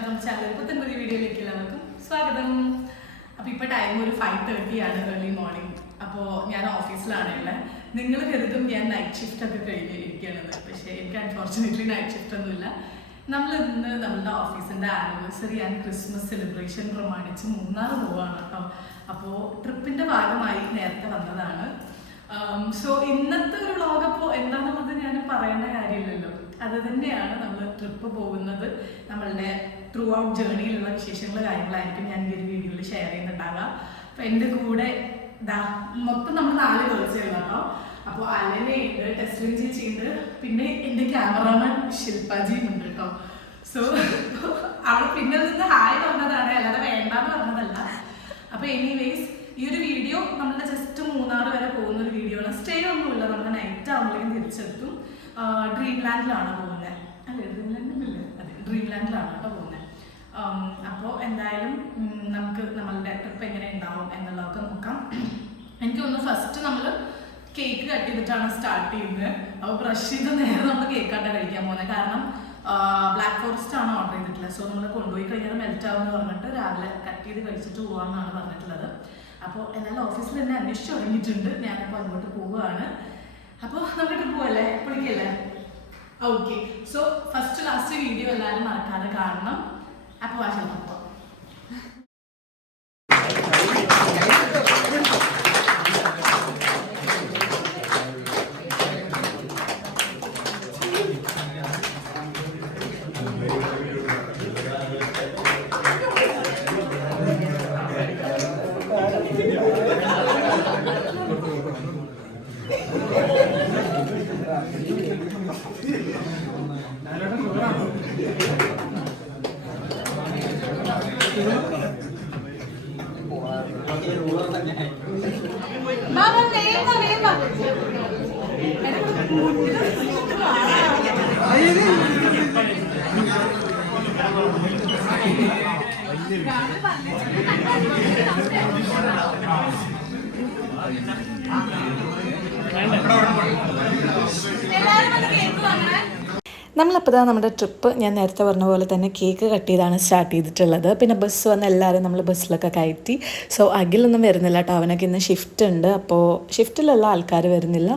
Welcome channel. പുതിയ വീഡിയോയിലേക്ക് എല്ലാവർക്കും സ്വാഗതം. അപ്പോൾ ഇപ്പോൾ ടൈം ഒരു 5:30 ആണ്, ഏർലി മോർണിംഗ്. അപ്പോൾ ഞാൻ ഓഫീസിലാണ് ഉള്ളത്. നിങ്ങൾ കരുതും ഞാൻ നൈറ്റ് ഷിഫ്റ്റ് ഒക്കെ കഴിഞ്ഞ് ഇരിക്കുകയാണെന്ന്. പക്ഷേ എനിക്ക് അൺഫോർച്ചുനേറ്റ്ലി നൈറ്റ് ഷിഫ്റ്റ് ഒന്നുമില്ല. നമ്മൾ ഇന്ന് നമ്മളുടെ ഓഫീസിൻ്റെ ആനിവേഴ്സറി ആൻഡ് ക്രിസ്മസ് സെലിബ്രേഷൻ പ്രമാണിച്ച് മൂന്നാർ പോവാണ് കേട്ടോ. അപ്പോൾ ട്രിപ്പിൻ്റെ ഭാഗമായി നേരത്തെ വന്നതാണ്. സോ ഇന്നത്തെ ഒരു വ്ളോഗ് അപ്പോൾ എന്താണെന്നുള്ളത് ഞാൻ പറയേണ്ട കാര്യമില്ലല്ലോ. അത് തന്നെയാണ് നമ്മൾ ട്രിപ്പ് പോകുന്നത്. നമ്മളുടെ ത്രൂ ഔട്ട് ജേർണിയിലുള്ള വിശേഷങ്ങൾ കാര്യങ്ങളായിരിക്കും ഞാൻ ഈ ഒരു വീഡിയോയിൽ ഷെയർ ചെയ്യുന്നുണ്ടാവുക. അപ്പോൾ എൻ്റെ കൂടെ മൊത്തം നമ്മൾ 4 ഗേൾസേ ഉള്ള കേട്ടോ. അപ്പോൾ അലനയുണ്ട്, ടെസ്റ്റിംഗ് ചേച്ചിയുണ്ട്, പിന്നെ എൻ്റെ ക്യാമറാമാൻ ശില്പാജിയും ഉണ്ട് കേട്ടോ. സോ അവൾ പിന്നെ നിന്ന് ഹായ് പറഞ്ഞതാണ്, അല്ലാതെ വേണ്ടാന്ന് പറഞ്ഞതല്ല. അപ്പോൾ എനിവേസ് ഈ ഒരു വീഡിയോ നമ്മളുടെ ജസ്റ്റ് മൂന്നാർ വരെ പോകുന്ന ഒരു വീഡിയോ ആണ്. സ്റ്റേ ഒന്നുമില്ല, നമ്മൾ നൈറ്റ് ആകുമ്പോഴേക്കും തിരിച്ചെത്തും. ഡ്രീംലാൻഡിലാണ് പോകുന്നത്. അല്ലേ, ഡ്രീംലാൻഡിലല്ലേ? അതെ, ഡ്രീംലാൻഡിലാണ് കേട്ടോ പോകുന്നത്. അപ്പോൾ എന്തായാലും നമുക്ക് നമ്മളുടെ ട്രിപ്പ് എങ്ങനെ ഉണ്ടാവും എന്നുള്ളതൊക്കെ നോക്കാം. എനിക്ക് തോന്നുന്നു ഫസ്റ്റ് നമ്മൾ കേക്ക് കട്ട് ചെയ്തിട്ടാണ് സ്റ്റാർട്ട് ചെയ്യുന്നത്. അപ്പോൾ ബ്രഷ് ചെയ്ത് നേരെ നമ്മൾ കേക്കാട്ടാണ് കഴിക്കാൻ പോകുന്നത്. കാരണം ബ്ലാക്ക് ഫോറസ്റ്റ് ആണ് ഓർഡർ ചെയ്തിട്ടുള്ളത്. സോ നമ്മൾ കൊണ്ടുപോയി കഴിഞ്ഞാൽ മെൽറ്റ് ആവുമെന്ന് പറഞ്ഞിട്ട് രാവിലെ കട്ട് ചെയ്ത് കഴിച്ചിട്ട് പോകാമെന്നാണ് പറഞ്ഞിട്ടുള്ളത്. അപ്പോൾ എന്നാലും ഓഫീസിൽ തന്നെ അന്വേഷിച്ച് തുടങ്ങിയിട്ടുണ്ട്. ഞാനപ്പോൾ അങ്ങോട്ട് പോവുകയാണ്. അപ്പോൾ നമുക്ക് ട്രിപ്പ് പോവല്ലേ, പൊളിക്കല്ലേ? Okay. So first last video എല്ലാവരും മറക്കാതെ കാണണം. അപ്പോൾ ആ ചിലപ്പോൾ നമ്മളപ്പോൾ നമ്മുടെ ട്രിപ്പ് ഞാൻ നേരത്തെ പറഞ്ഞ പോലെ തന്നെ കേക്ക് കട്ട് ചെയ്താണ് സ്റ്റാർട്ട് ചെയ്തിട്ടുള്ളത്. പിന്നെ ബസ് വന്ന് എല്ലാവരും നമ്മൾ ബസ്സിലൊക്കെ കയറ്റി. സോ അഖിലൊന്നും വരുന്നില്ല കേട്ടോ, അവനൊക്കെ ഇന്ന് ഷിഫ്റ്റ് ഉണ്ട്. അപ്പോൾ ഷിഫ്റ്റിലുള്ള ആൾക്കാർ വരുന്നില്ല.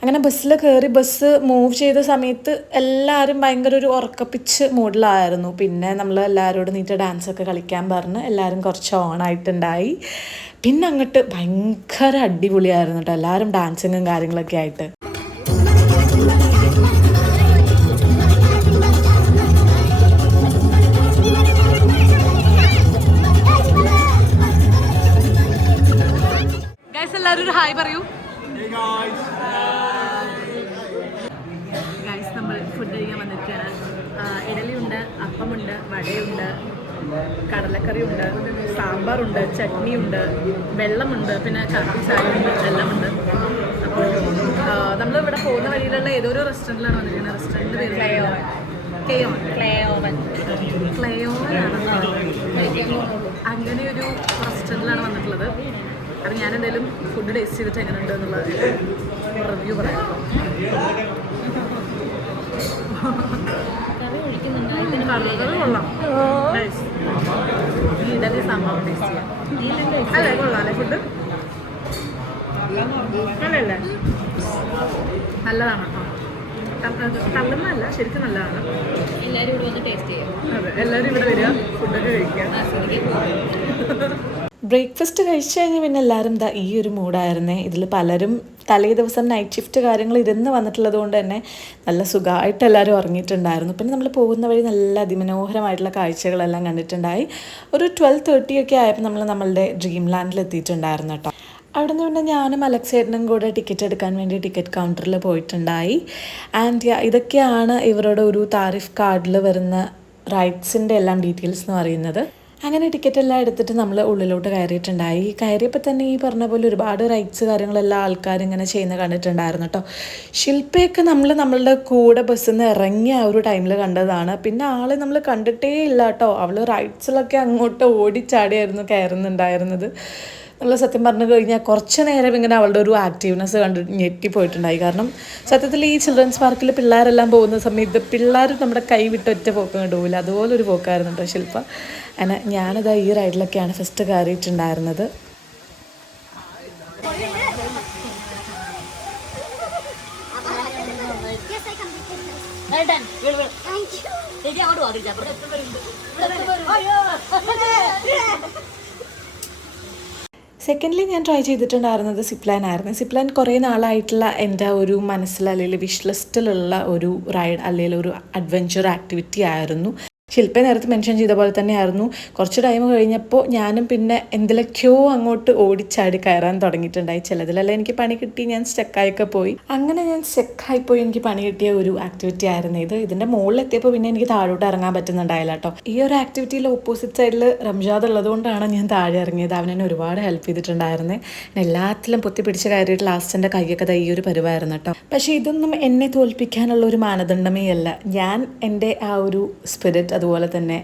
അങ്ങനെ ബസ്സിൽ കയറി ബസ് മൂവ് ചെയ്ത സമയത്ത് എല്ലാവരും ഭയങ്കര ഒരു ഉറക്കപ്പിച്ച് മൂഡിലായിരുന്നു. പിന്നെ നമ്മൾ എല്ലാവരോടും നീറ്റ് ഡാൻസൊക്കെ കളിക്കാൻ പറഞ്ഞ് എല്ലാവരും കുറച്ച് ഓണായിട്ടുണ്ടായി. പിന്നെ അങ്ങോട്ട് ഭയങ്കര അടിപൊളിയായിരുന്നു കേട്ടോ, എല്ലാവരും ഡാൻസിങ്ങും കാര്യങ്ങളൊക്കെ ആയിട്ട്. എല്ലാവരും ഒരു ഹായ് പറയൂ. ഗൈസ്, നമ്മൾ ഫുഡ് കഴിക്കാൻ വന്നിരിക്കുകയാണ്. ഇഡലിയുണ്ട്, അപ്പമുണ്ട്, വടയുണ്ട്, കടലക്കറിയുണ്ട്, സാമ്പാറുണ്ട്, ചട്നിയുണ്ട്, വെള്ളമുണ്ട്, പിന്നെ കാപ്പി ചായയുണ്ട്, എല്ലാമുണ്ട്. അപ്പോൾ നമ്മളിവിടെ പോകുന്ന വഴിയിലുള്ള ഏതോ ഒരു റെസ്റ്റോറൻറ്റിലാണ് വന്നിരിക്കുന്നത്. റെസ്റ്റോറൻറ്റ് പേര് അങ്ങനെ ഒരു റെസ്റ്റോറൻറ്റിലാണ് വന്നിട്ടുള്ളത്. അത് ഞാൻ എന്തായാലും ഫുഡ് ടേസ്റ്റ് ചെയ്തിട്ട് എങ്ങനെയുണ്ട് എന്നുള്ളത് റിവ്യൂ പറയാം. കറി കൊള്ളാം, ഇഡലി സാമ്പാർ ടേസ്റ്റ് ചെയ്യാം. അല്ലേ, കൊള്ളാം അല്ലേ? ഫുഡ് നല്ലല്ലേ? നല്ലതാണ് കേട്ടോ, തള്ളുന്നതല്ല, ശരിക്കും നല്ലതാണ്. എല്ലാവരും ഇവിടെ വന്ന് ടേസ്റ്റ് ചെയ്യാം. അതെ, എല്ലാവരും ഇവിടെ വരിക, ഫുഡൊക്കെ കഴിക്കാം. ബ്രേക്ക്ഫാസ്റ്റ് കഴിച്ച് കഴിഞ്ഞ് പിന്നെ എല്ലാവരും ഈ ഒരു മൂഡായിരുന്നേ. ഇതിൽ പലരും തലേ ദിവസം നൈറ്റ് ഷിഫ്റ്റ് കാര്യങ്ങൾ ഇരുന്ന് വന്നിട്ടുള്ളത് കൊണ്ട് തന്നെ നല്ല സുഖമായിട്ട് എല്ലാവരും ഉറങ്ങിയിട്ടുണ്ടായിരുന്നു. പിന്നെ നമ്മൾ പോകുന്ന വഴി നല്ല അതിമനോഹരമായിട്ടുള്ള കാഴ്ചകളെല്ലാം കണ്ടിട്ടുണ്ടായി. ഒരു 12:30 ഒക്കെ ആയപ്പോൾ നമ്മൾ നമ്മളുടെ ഡ്രീം ലാൻഡിൽ എത്തിയിട്ടുണ്ടായിരുന്നു കേട്ടോ. അവിടെ നിന്ന് പിന്നെ ഞാനും അലക്സേട്ടനും കൂടെ ടിക്കറ്റ് എടുക്കാൻ വേണ്ടി ടിക്കറ്റ് കൗണ്ടറിൽ പോയിട്ടുണ്ടായി. ആൻഡ് ഇതൊക്കെയാണ് ഇവരുടെ ഒരു താരിഫ് കാർഡിൽ വരുന്ന റൈഡ്സിൻ്റെ എല്ലാം ഡീറ്റെയിൽസ് എന്ന് പറയുന്നത്. അങ്ങനെ ടിക്കറ്റ് എല്ലാം എടുത്തിട്ട് നമ്മൾ ഉള്ളിലോട്ട് കയറിയിട്ടുണ്ടായി. കയറിയപ്പോൾ തന്നെ ഈ പറഞ്ഞ പോലെ ഒരുപാട് റൈഡ്സ് കാര്യങ്ങളെല്ലാം ആൾക്കാർ ഇങ്ങനെ ചെയ്യുന്ന കണ്ടിട്ടുണ്ടായിരുന്നു കേട്ടോ. ശില്പയൊക്കെ നമ്മളുടെ കൂടെ ബസ്സിൽ നിന്ന് ഇറങ്ങിയ ആ ഒരു ടൈമിൽ കണ്ടതാണ്. പിന്നെ ആളെ നമ്മൾ കണ്ടിട്ടേ ഇല്ല കേട്ടോ. അവൾ റൈഡ്സിലൊക്കെ അങ്ങോട്ട് ഓടിച്ചാടിയായിരുന്നു കയറുന്നുണ്ടായിരുന്നത്. ഉള്ള സത്യം പറഞ്ഞു കഴിഞ്ഞാൽ കുറച്ച് നേരം ഇങ്ങനെ അവളുടെ ഒരു ആക്റ്റീവ്നെസ് കണ്ട് ഞെട്ടിപ്പോയിട്ടുണ്ടായി. കാരണം സത്യത്തിൽ ഈ ചിൽഡ്രൻസ് പാർക്കിൽ പിള്ളേരെല്ലാം പോകുന്ന സമയത്ത് പിള്ളേർ നമ്മുടെ കൈ വിട്ട് ഒറ്റ പോക്ക് കണ്ടുപോകില്ല, അതുപോലൊരു പോക്കായിരുന്നു കേട്ടോ ശില്പ. അങ്ങനെ ഞാനിതാ ഈ റൈഡിലൊക്കെയാണ് ഫസ്റ്റ് കയറിയിട്ടുണ്ടായിരുന്നത്. സെക്കൻഡ്ലി ഞാൻ ട്രൈ ചെയ്തിട്ടുണ്ടായിരുന്നത് സിപ്ലൈൻ ആയിരുന്നു. സിപ്ലൈൻ കുറേ നാളായിട്ടുള്ള എൻ്റെ ഒരു മനസ്സിൽ അല്ലെങ്കിൽ വിഷ് ലിസ്റ്റിലുള്ള ഒരു റൈഡ് അല്ലെങ്കിൽ ഒരു അഡ്വഞ്ചർ ആക്ടിവിറ്റി ആയിരുന്നു. ശില്പ നേരത്തെ മെൻഷൻ ചെയ്ത പോലെ തന്നെയായിരുന്നു. കുറച്ച് ടൈം കഴിഞ്ഞപ്പോൾ ഞാനും പിന്നെ എന്തിലൊക്കെയോ അങ്ങോട്ട് ഓടിച്ചാടി കയറാൻ തുടങ്ങിയിട്ടുണ്ടായി. ചിലതിലെല്ലാം എനിക്ക് പണി കിട്ടി, ഞാൻ സ്റ്റക്കായൊക്കെ പോയി. അങ്ങനെ ഞാൻ സ്റ്റക്കായിപ്പോയി എനിക്ക് പണി കിട്ടിയ ഒരു ആക്ടിവിറ്റി ആയിരുന്നു ഇത്. ഇതിൻ്റെ മുകളിലെത്തിയപ്പോൾ പിന്നെ എനിക്ക് താഴോട്ട് ഇറങ്ങാൻ പറ്റുന്നുണ്ടായില്ല കേട്ടോ. ഈ ഒരു ആക്ടിവിറ്റിയിൽ ഓപ്പോസിറ്റ് സൈഡിൽ റംഷാദ് ഉള്ളതുകൊണ്ടാണ് ഞാൻ താഴെ ഇറങ്ങിയത്. അവനെന്നെ ഒരുപാട് ഹെൽപ്പ് ചെയ്തിട്ടുണ്ടായിരുന്നേ. എല്ലാത്തിലും പൊത്തി പിടിച്ച് കയറിയിട്ട് ലാസ്റ്റ് എൻ്റെ കൈയൊക്കെ ഈ ഒരു പരിവായിരുന്നു കേട്ടോ. പക്ഷേ ഇതൊന്നും എന്നെ തോൽപ്പിക്കാനുള്ള ഒരു മാനദണ്ഡമേ അല്ല. ഞാൻ എൻ്റെ ആ ഒരു സ്പിരിറ്റ്, അതുപോലെ തന്നെ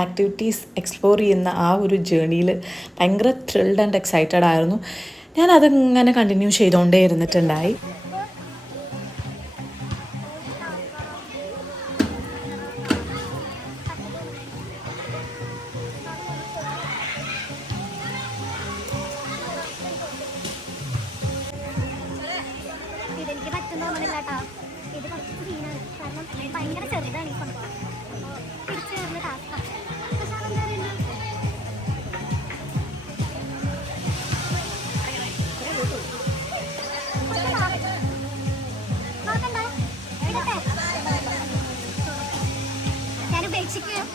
ആക്ടിവിറ്റീസ് എക്സ്പ്ലോർ ചെയ്യുന്ന ആ ഒരു ജേണിയിൽ ഭയങ്കര ത്രിൽഡ് ആൻഡ് എക്സൈറ്റഡ് ആയിരുന്നു. ഞാൻ അതിങ്ങനെ കണ്ടിന്യൂ ചെയ്തുകൊണ്ടേ ഇരുന്നിട്ടുണ്ടായി. ഇതെനിക്ക് പറ്റുന്നൊന്നുമില്ല കേട്ടോ. ഇത് കുറച്ച് സീനാണ്. കാരണം ഭയങ്കര ചെറുതാണ് ഈ സംഭവം. പിടിച്ചു കയറുന്ന ടാസ്ക്കാണ്. പക്ഷെ അതെന്താ പറയുന്നത്, നോക്കണ്ട എടുത്തേ, ഞാൻ ഉപേക്ഷിക്കും.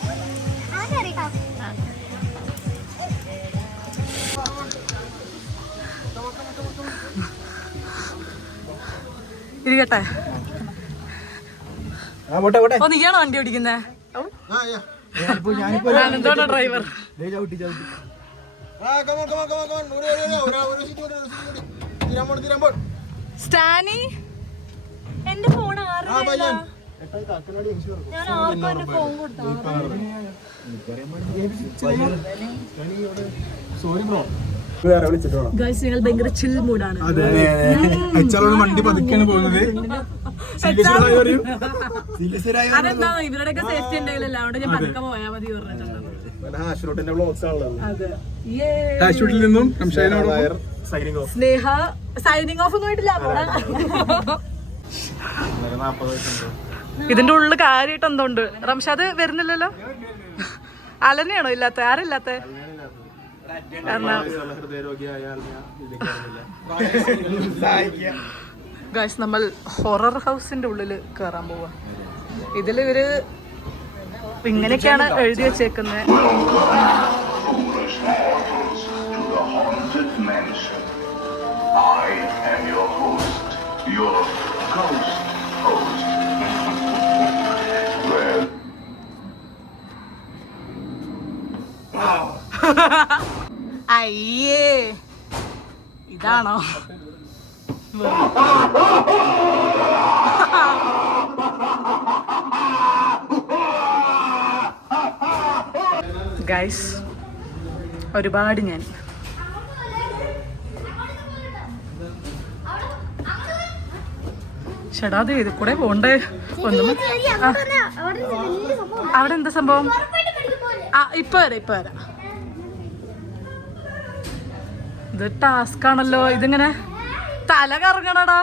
ആ കയറിട്ടോ. ഇരിക്കട്ടെ. നീയാണോ വണ്ടി ഓടിക്കുന്നേ? എന്തോടാ ഡ്രൈവർ? സ്റ്റാനി, എന്റെ ഫോൺ ആറില്ല. ഞാൻ ആർക്കും എന്റെ ഫോൺ കൊടുത്തു. ഗൈസ്, ഞങ്ങൾ ഭയങ്കര ചിൽ മൂഡാണ്. വണ്ടി പതുക്കെയാണ് പോകുന്നത്. അതെന്താ ഇവരുടെയൊക്കെ സേഫ്റ്റി ഉണ്ടെങ്കിലല്ല, അതുകൊണ്ട് ഞാൻ പതുക്കെ പോയാൽ മതി പറഞ്ഞിട്ടുണ്ടത്. നിന്നും സ്നേഹ സൈനിങ് ഓഫ് ഒന്നും ആയിട്ടില്ല. ഇതിന്റെ ഉള്ളിൽ കാര്യമായിട്ട് എന്തോണ്ട്? റംഷാദ് വരുന്നില്ലല്ലോ. അലനെയാണോ ഇല്ലാത്ത? ആരില്ലാത്ത? ഗൈസ്, നമ്മൾ ഹൊറർ ഹൗസിന്റെ ഉള്ളിൽ കയറാൻ പോവാ. ഇതിൽ ഇവര് ഇങ്ങനെയൊക്കെയാണ് എഴുതി വെച്ചേക്കുന്നത്. അയ്യേ, ഇതാണോ? ഗൈസ്, ഒരുപാട് ഞാൻ ചേട്ടാ അത് ഇത് കൂടെ പോണ്ടേ. ഒന്നും അവിടെ എന്താ സംഭവം? ഇപ്പൊ വരാം. ഇത് ടാസ്ക് ആണല്ലോ. ഇതിങ്ങനെ തല കറങ്ങണടാ.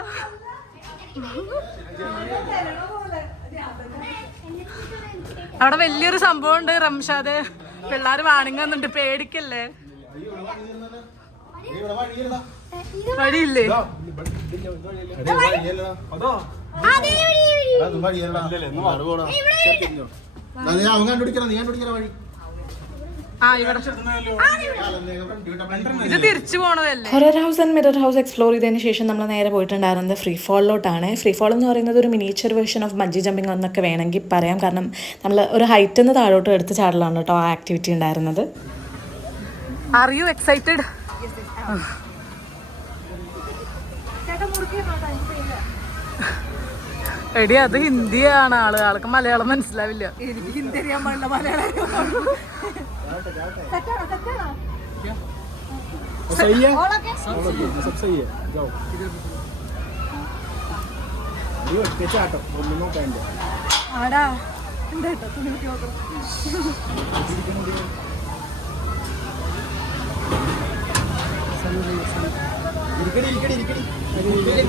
അവിടെ വലിയൊരു സംഭവം ഉണ്ട് റംഷാദ്. പിള്ളേര് വാണിങ്ങുന്നുണ്ട്, പേടിക്കല്ലേ. വഴിയില്ലേ? ഇത് തിരിച്ചു പോണതല്ലേ. Horror house and mirror house explore ചെയ്തതിന് ശേഷം നമ്മൾ നേരെ പോയിട്ടുണ്ടായിരുന്നത് ഫ്രീ ഫോളിലോട്ടാണ്. ഫ്രീ ഫോൾ എന്ന് പറയുന്നത് ഒരു miniature version of bungee jumping എന്നൊക്കെ വേണമെങ്കിൽ പറയാം. കാരണം നമ്മൾ ഒരു ഹൈറ്റിൽ നിന്ന് താഴോട്ട് എടുത്ത് ചാടലാണ് കേട്ടോ ആ ആക്ടിവിറ്റി ഉണ്ടായിരുന്നത്. Are you excited? എടി, അത് ഹിന്ദിയാണ്. ആൾക്ക് മലയാളം മനസ്സിലാവില്ല. എനിക്ക് ഹിന്ദി അറിയാൻ പാടില്ല, മലയാളം. सही है सब सही है जाओ ये कैसे आटो दोनों पैंट ആടാ എന്താ കേട്ടോ തുണി നോക്കണം ഇരിക്കടി ഇരിക്കടി ഇരിക്കടി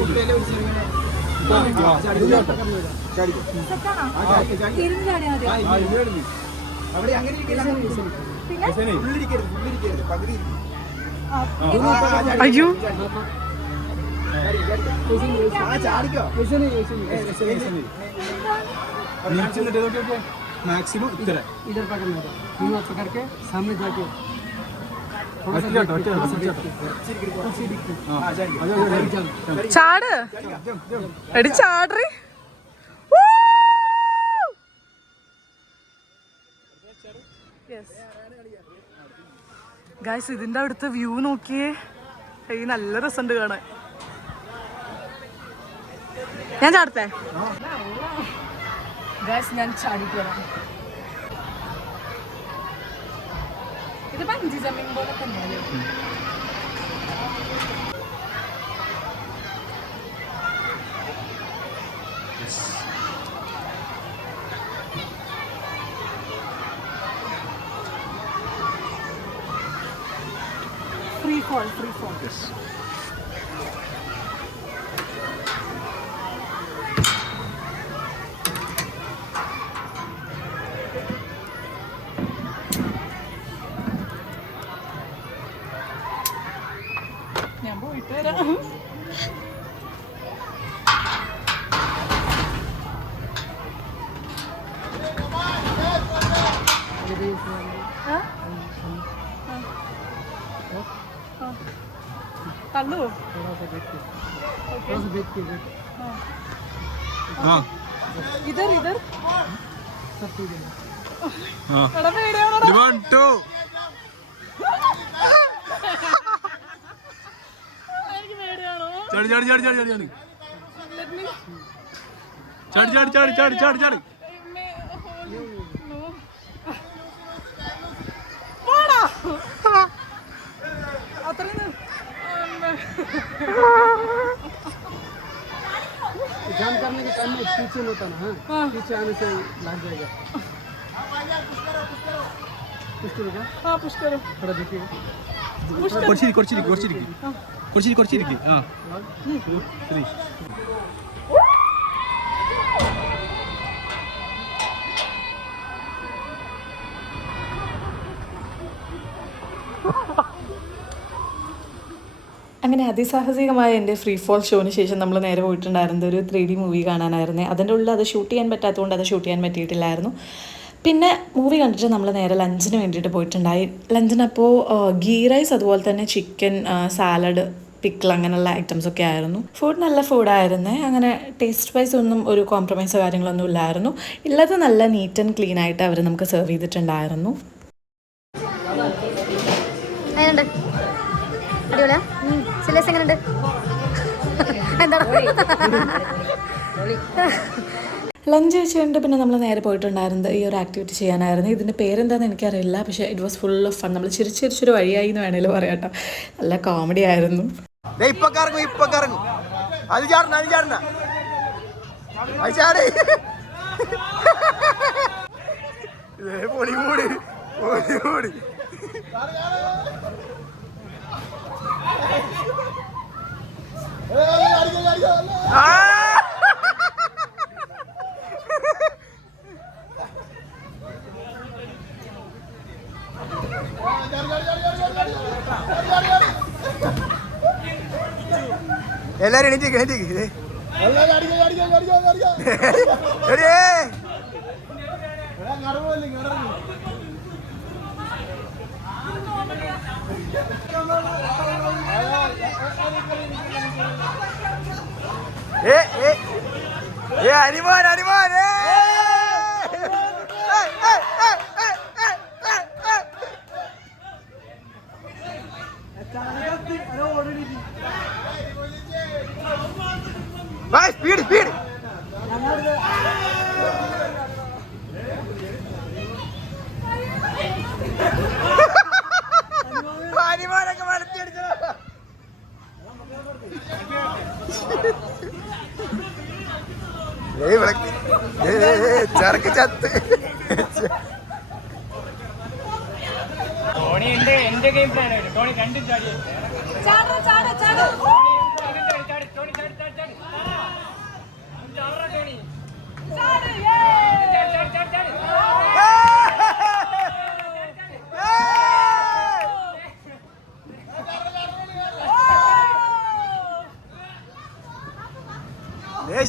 മുട്ടയിലെ ഒരു അവിടെ അങ്ങനെ ഉള്ളിരിക്കരുത് പകുതി അയ്യോ ചാടിക്കോ मैक्सिमम इधर है इधर पकड़ना है दोनों पकड़ के सामने जाके ചാട് എടി ചാടറി ഗൈസ് ഇതിന്റെ അവിടുത്തെ വ്യൂ നോക്കിയേ ഈ നല്ല രസമുണ്ട് കാണാൻ ഞാൻ ചാടത്തെ ഗൈസ് ഞാൻ ചാടിക്കോളാം ഇത് ബഞ്ചി ജമ്പിങ് പോലെ തന്നെയല്ലേ ഫ്രീ ഫോൾ ഞാൻ പോയിട്ട് വരാം തള്ളു ഇതർ ഇതർ എടാ പേടിയാവണടാ 1 2 എനിക്ക് പേടിയാണോ ചാടി ചാടി ചാടി ചാടി ചാടി ചാടി ചാടി ചാടി ചാടി ചാടി जाम करने के टाइम में पीछे होता ना हाँ पीछे आने से लग जाएगा पुश करो हाँ पुश करो थोड़ा देखिएगा കുറച്ചിരിക്കും ആ ശരി അങ്ങനെ അതിസാഹസികമായ എൻ്റെ ഫ്രീ ഫോൾ ഷോന് ശേഷം നമ്മൾ നേരെ പോയിട്ടുണ്ടായിരുന്നത് ഒരു 3D മൂവി കാണാനായിരുന്നേ. അതിൻ്റെ ഉള്ളിൽ അത് ഷൂട്ട് ചെയ്യാൻ പറ്റാത്തതുകൊണ്ട് അത് ഷൂട്ട് ചെയ്യാൻ പറ്റിയിട്ടില്ലായിരുന്നു. പിന്നെ മൂവി കണ്ടിട്ട് നമ്മൾ നേരെ ലഞ്ചിന് വേണ്ടിയിട്ട് പോയിട്ടുണ്ടായി. ലഞ്ചിനപ്പോൾ ഗീ റൈസ് അതുപോലെ തന്നെ ചിക്കൻ സാലഡ് പിക്കിൾ അങ്ങനെയുള്ള ഐറ്റംസൊക്കെ ആയിരുന്നു. ഫുഡ് നല്ല ഫുഡായിരുന്നേ. അങ്ങനെ ടേസ്റ്റ് വൈസ് ഒന്നും ഒരു കോംപ്രമൈസോ കാര്യങ്ങളൊന്നും ഇല്ലായിരുന്നു. ഉള്ളത് നല്ല നീറ്റ് ആൻഡ് ക്ലീൻ ആയിട്ട് അവർ നമുക്ക് സെർവ് ചെയ്തിട്ടുണ്ടായിരുന്നു. അടിപൊളിയാ സിലേസ് എങ്ങനെയുണ്ട് എന്താണ് ലഞ്ച് വെച്ച് കഴിഞ്ഞിട്ട് പിന്നെ നമ്മൾ നേരെ പോയിട്ടുണ്ടായിരുന്നത് ഈ ഒരു ആക്ടിവിറ്റി ചെയ്യാനായിരുന്നു. ഇതിൻ്റെ പേരെന്താണെന്ന് എനിക്കറിയില്ല, പക്ഷേ it was full of fun. നമ്മൾ ചിരിച്ചൊരു വഴിയായി എന്ന് വേണേലും പറയാം കേട്ടോ. നല്ല കോമഡി ആയിരുന്നു. എല്ലാരും എണീറ്റേക്ക് അനിമാൻ സ്പീഡ് അനിമാനൊക്കെ വളർത്തിയെടുക്കണം.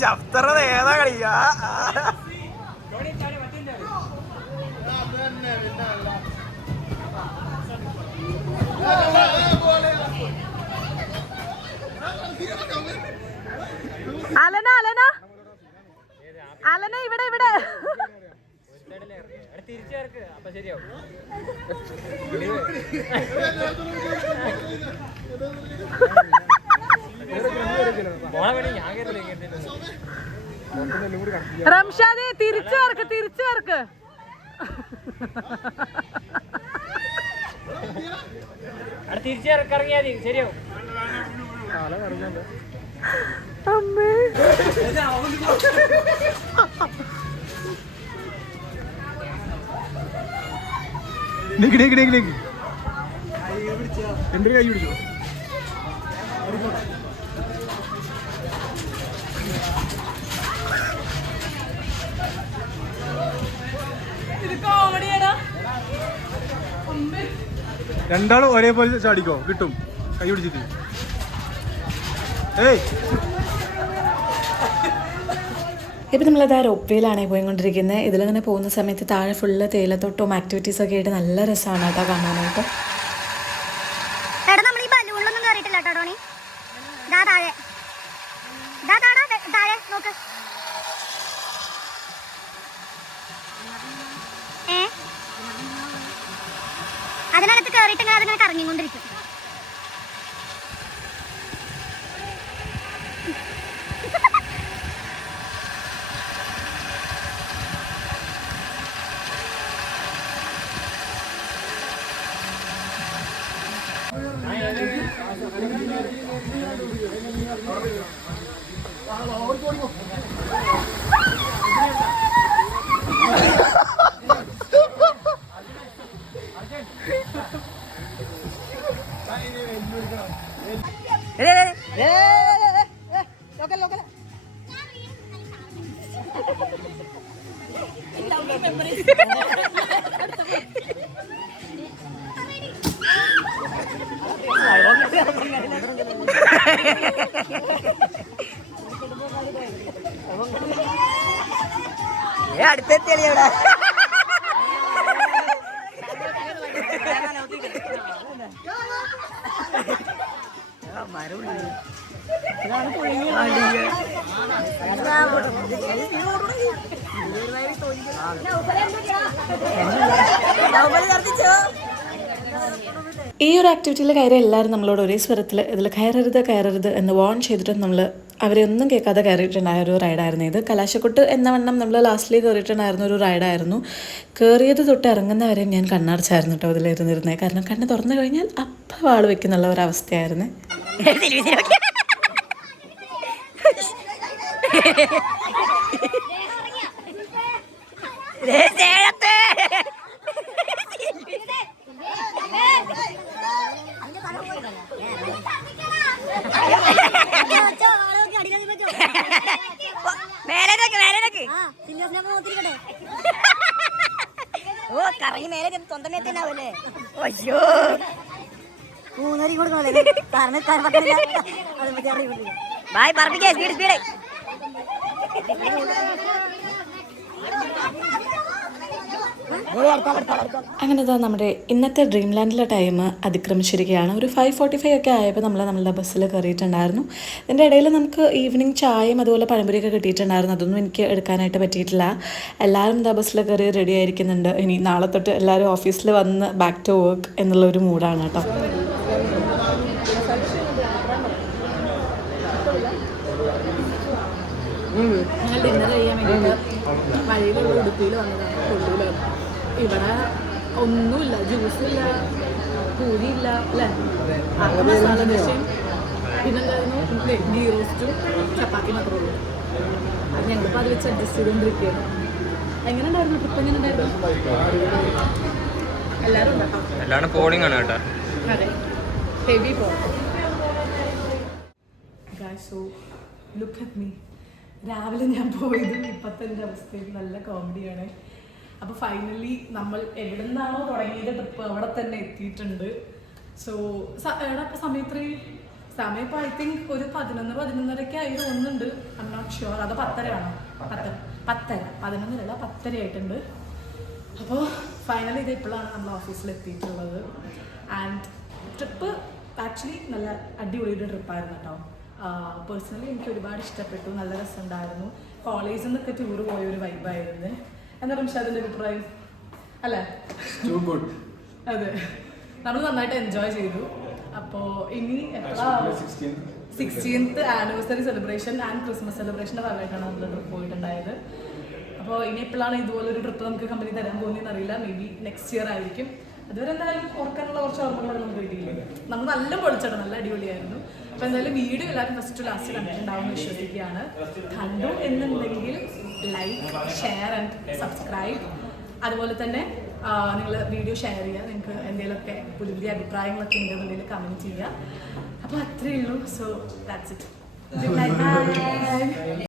ശബ്ദറ ഏതാ കളിക്കാ അലന അലന അലന ഇവിടെ ഇവിടെ തിരിച്ചേർക്ക് അപ്പൊ ശരിയാവും. റംഷാദ് തിരിച്ചേർക്ക് തിരിച്ചേർക്ക്. തിരിച്ചിറങ്ങിയാ മതി ശരിയാവും. അമ്മേ എന്റെ കൈ പിടിച്ചോ. രണ്ടാളും ഒരേപോലെ ചാടിക്കോ, കിട്ടും. കൈ പിടിച്ചിട്ട് ഏയ്. ഇപ്പം നമ്മളത് ആ റോപ്വേയിലാണ് പോയിക്കൊണ്ടിരിക്കുന്നത്. ഇതിലങ്ങനെ പോകുന്ന സമയത്ത് താഴെ ഫുള്ള് തേയിലത്തോട്ടവും ആക്ടിവിറ്റീസൊക്കെ ആയിട്ട് നല്ല രസമാണ് കേട്ടോ കാണാനായിട്ട്. എടാ നമ്മൾ ഈ ബലൂണിലൊന്നും കയറിയിട്ടില്ല കേട്ടോ ടോണി. ദാ താഴെ താഴെ നോക്ക്. അതിനകത്ത് കയറിയിട്ട് അതിങ്ങനെ കറങ്ങിക്കൊണ്ടിരിക്കും. അടുത്തെത്തിയല്ലേ ഈ ഒരു ആക്ടിവിറ്റിയിൽ കയറി എല്ലാവരും നമ്മളോട് ഒരേ സ്വരത്തിൽ ഇതിൽ കയറരുത് എന്ന് വാൺ ചെയ്തിട്ട് നമ്മൾ അവരെ ഒന്നും കേൾക്കാതെ കയറിയിട്ടുണ്ടായ ഒരു റൈഡായിരുന്നു ഇത്. കലാശക്കൊട്ട് എന്ന വണ്ണം നമ്മൾ ലാസ്റ്റിലേക്ക് കയറിയിട്ടുണ്ടായിരുന്ന ഒരു റൈഡായിരുന്നു. കയറിയത് തൊട്ട് ഇറങ്ങുന്നവരെ ഞാൻ കണ്ണടച്ചായിരുന്നു കേട്ടോ ഇതിലിരുന്നിരുന്നത്. കാരണം കണ്ണ് തുറന്നു കഴിഞ്ഞാൽ അപ്പം വാള് വെക്കുന്നുള്ള ഒരവസ്ഥയായിരുന്നു. ഓ കറങ്ങി മേലെ സ്വന്തം മേത്തന്നാവൂലേ. അയ്യോ മൂന്നരി കൊടുക്കണല്ലേ ബായ് പറപ്പിക്കേ സ്പീഡ് സ്പീഡ്. അങ്ങനെ നമ്മുടെ ഇന്നത്തെ ഡ്രീം ലാൻഡിലെ ടൈം അതിക്രമിച്ചിരിക്കുകയാണ്. ഒരു 5:45 ഒക്കെ ആയപ്പോൾ നമ്മളുടെ ബസ്സിൽ കയറിയിട്ടുണ്ടായിരുന്നു. ഇതിൻ്റെ ഇടയിൽ നമുക്ക് ഈവനിങ് ചായയും അതുപോലെ പഴംപൊരിയൊക്കെ കിട്ടിയിട്ടുണ്ടായിരുന്നു. അതൊന്നും എനിക്ക് എടുക്കാനായിട്ട് പറ്റിയിട്ടില്ല. എല്ലാവരും ബസ്സിൽ കയറി റെഡി ആയിരിക്കുന്നുണ്ട്. ഇനി നാളെ തൊട്ട് എല്ലാവരും ഓഫീസിൽ വന്ന് ബാക്ക് ടു വർക്ക് എന്നുള്ളൊരു മൂഡാണ് കേട്ടോ. ഞങ്ങൾ ഡിന്നർ ചെയ്യാൻ വേണ്ടിയിട്ട് വഴിയിലുള്ള ഉടുപ്പിയിൽ വന്നതാണ്. കൊള്ളൂല, ഇവിടെ ഒന്നുമില്ല, ജ്യൂസില്ല, പൂരിയില്ല അല്ലേ, ആകെ മസാല ദോശയും പിന്നെന്തായിരുന്നു ഗീ റോസ്റ്റും ചപ്പാത്തി മാത്രമേ ഉള്ളൂ. അത് ഞങ്ങളിപ്പോൾ അത് വെച്ച് അഡ്ജസ്റ്റ് ചെയ്തുകൊണ്ടിരിക്കുകയാണ്. എങ്ങനെ ഉണ്ടായിരുന്നു ട്രിപ്പ്? എങ്ങനെ ഉണ്ടായിരുന്നു? എല്ലാവരും ഉണ്ടാക്കാം. എല്ലാവരും പോളിംഗ് ആണ് കേട്ടോ. അതെ ഹെവി പോകണം. So look at me. രാവിലെ ഞാൻ പോയതും ഇപ്പോഴത്തെ എൻ്റെ അവസ്ഥയിൽ നല്ല കോമഡിയാണ്. അപ്പോൾ ഫൈനലി നമ്മൾ എവിടെ നിന്നാണോ തുടങ്ങിയത് ട്രിപ്പ് അവിടെ തന്നെ എത്തിയിട്ടുണ്ട്. സോ എവിടെ ഇപ്പോൾ സമയം ഇപ്പോൾ ഐ തിങ്ക് ഒരു 11-11:30 ആയി തോന്നുന്നുണ്ട്. I'm not sure. അത് 10:30 ആണോ? 10:30 11:30 ആയിട്ടുണ്ട്. അപ്പോൾ ഫൈനലി ഇത് ഇപ്പോഴാണ് നമ്മൾ ഓഫീസിൽ എത്തിയിട്ടുള്ളത്. ആൻഡ് ട്രിപ്പ് ആക്ച്വലി നല്ല അടിപൊളിയുടെ ട്രിപ്പായിരുന്നു കേട്ടോ. പേഴ്സണലി എനിക്ക് ഒരുപാട് ഇഷ്ടപ്പെട്ടു. നല്ല രസമുണ്ടായിരുന്നു. കോളേജിൽ നിന്നൊക്കെ ടൂർ പോയ ഒരു വൈബായിരുന്നു. എന്താ റിംഷാദിൻ്റെ അഭിപ്രായം അല്ലേ? അതെ, നമ്മൾ നന്നായിട്ട് എൻജോയ് ചെയ്തു. അപ്പോൾ ഇനി എപ്പോഴാണ് 16th anniversary celebration and Christmas സെലിബ്രേഷൻ്റെ ഭാഗമായിട്ടാണ് നമ്മൾ ട്രിപ്പ് പോയിട്ടുണ്ടായത്. അപ്പോൾ ഇനി എപ്പോഴാണ് ഇതുപോലൊരു ട്രിപ്പ് നമുക്ക് കമ്പനി തരാൻ പോകുന്നതെന്ന് അറിയില്ല. മേ ബി നെക്സ്റ്റ് ഇയർ ആയിരിക്കും. അതുവരെ എന്തായാലും ഓർക്കാനുള്ള കുറച്ച് ഓർമ്മകൾ നമുക്ക് കിട്ടിയില്ല. നമ്മൾ നല്ല പൊളിച്ചിട്ട് നല്ല അടിപൊളിയായിരുന്നു. അപ്പോൾ എന്തായാലും വീഡിയോ എല്ലാവരും ഫസ്റ്റ് ലാസ്റ്റ് കണ്ടിട്ടുണ്ടാവും വിശ്വസിക്കുകയാണ്. കണ്ടു എന്നുണ്ടെങ്കിൽ ലൈക്ക്, ഷെയർ ആൻഡ് സബ്സ്ക്രൈബ്. അതുപോലെ തന്നെ നിങ്ങൾ വീഡിയോ ഷെയർ ചെയ്യുക. നിങ്ങൾക്ക് എന്തെങ്കിലുമൊക്കെ പുതിയ പുതിയ അഭിപ്രായങ്ങളൊക്കെ ഉണ്ടെന്നുണ്ടെങ്കിൽ കമൻറ്റ് ചെയ്യുക. അപ്പോൾ അത്രയേ ഉള്ളൂ. So that's it.